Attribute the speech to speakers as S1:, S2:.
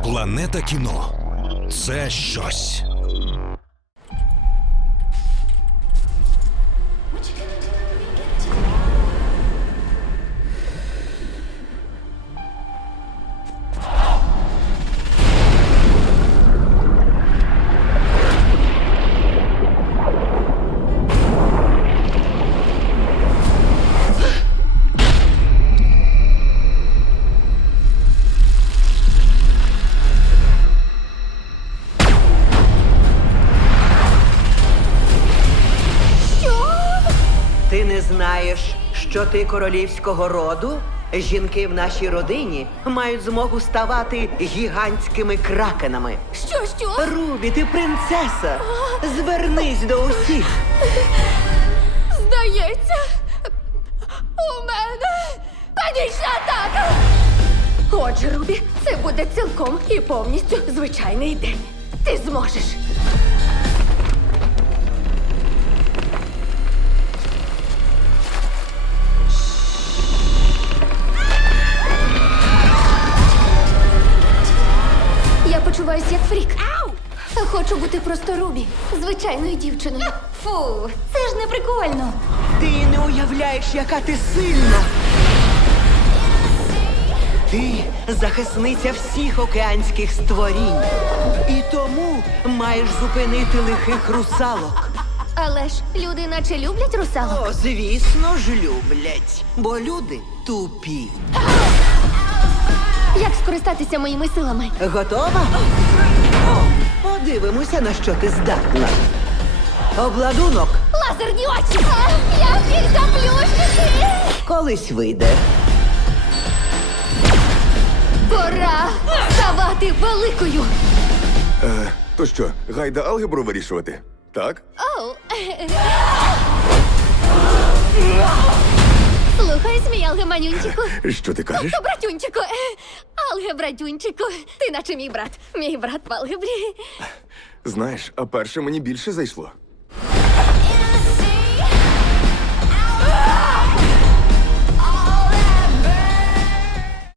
S1: Планета кіно – це щось.
S2: Ти не знаєш, що ти королівського роду? Жінки в нашій родині мають змогу ставати гігантськими кракенами.
S3: Що?
S2: Рубі, ти принцеса! Звернись до усіх!
S3: Здається, у мене панічна атака! Отже, Рубі, це буде цілком і повністю звичайний день. Ти зможеш. Я почуваюся як фрік. Ау! Хочу бути просто Рубі, звичайною дівчиною.
S4: Фу, це ж не прикольно.
S2: Ти не уявляєш, яка ти сильна! Ти захисниця всіх океанських створінь. І тому маєш зупинити лихих русалок.
S3: Але ж люди наче люблять русалок.
S2: О, звісно ж, люблять. Бо люди тупі.
S3: Як скористатися моїми силами?
S2: Готова? Подивимося, на що ти здатна. Обладунок
S3: Лазерні очі! Як їх заплющити?
S2: колись вийде.
S3: Пора ставати великою!
S5: То що, гайда алгебру вирішувати? Так?
S3: Оу. Слухай, мій алгеманюнчику.
S5: Що ти кажеш?
S3: Тобто, братюнчику. Алгебратюнчику. Ти наче мій брат. Мій брат в алгебрі.
S5: Знаєш, а перше мені більше зайшло.